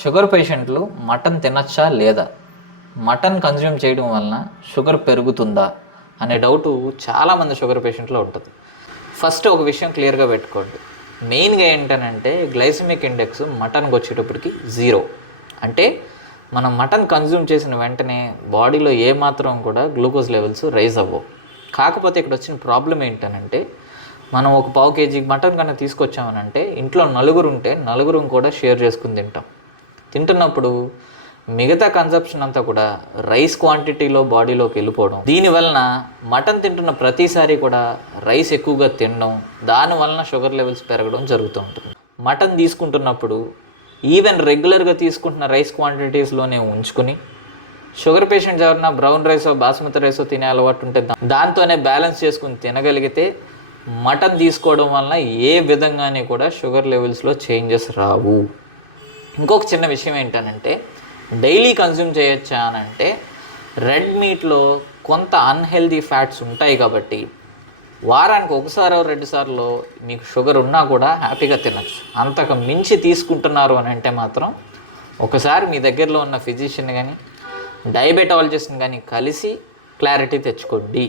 Sugar పేషెంట్లు mutton తినచ్చా లేదా, mutton consume చేయడం వలన షుగర్ పెరుగుతుందా అనే డౌటు చాలామంది షుగర్ పేషెంట్లో ఉంటుంది. ఫస్ట్ ఒక విషయం క్లియర్గా పెట్టుకోండి. మెయిన్గా ఏంటనంటే గ్లైసిమిక్ ఇండెక్స్ మటన్కి వచ్చేటప్పటికి 0. అంటే మనం మటన్ కన్జ్యూమ్ చేసిన వెంటనే బాడీలో ఏమాత్రం కూడా గ్లూకోజ్ లెవెల్స్ రైజ్ అవ్వవు. కాకపోతే ఇక్కడ వచ్చిన ప్రాబ్లం ఏంటనంటే మనం ఒక 1/2 kg మటన్ కన్నా తీసుకొచ్చామనంటే ఇంట్లో నలుగురు ఉంటే నలుగురు కూడా షేర్ చేసుకుని తింటున్నప్పుడు మిగతా కన్సప్షన్ అంతా కూడా రైస్ క్వాంటిటీలో బాడీలోకి వెళ్ళిపోవడం, దీనివలన మటన్ తింటున్న ప్రతిసారి కూడా రైస్ ఎక్కువగా తినడం, దానివలన షుగర్ లెవెల్స్ పెరగడం జరుగుతూ ఉంటుంది. మటన్ తీసుకుంటున్నప్పుడు ఈవెన్ రెగ్యులర్గా తీసుకుంటున్న రైస్ క్వాంటిటీస్లోనే ఉంచుకుని షుగర్ పేషెంట్స్ ఎవరైనా బ్రౌన్ రైసో బాస్మతి రైసో తినే అలవాటు ఉంటే దాంతోనే బ్యాలెన్స్ చేసుకుని తినగలిగితే మటన్ తీసుకోవడం వలన ఏ విధంగానే కూడా షుగర్ లెవెల్స్లో చేంజెస్ రావు. ఇంకొక చిన్న విషయం ఏంటనంటే డైలీ కన్జ్యూమ్ చేయొచ్చా అనంటే రెడ్ మీట్లో కొంత అన్హెల్దీ ఫ్యాట్స్ ఉంటాయి కాబట్టి వారానికి 1-2 సార్లు మీకు షుగర్ ఉన్నా కూడా హ్యాపీగా తినచ్చు. అంతకు మించి తీసుకుంటున్నారు అని అంటే మాత్రం ఒకసారి మీ దగ్గరలో ఉన్న ఫిజిషియన్ కానీ డయాబెటాలజిస్ట్ని కానీ కలిసి క్లారిటీ తెచ్చుకోండి.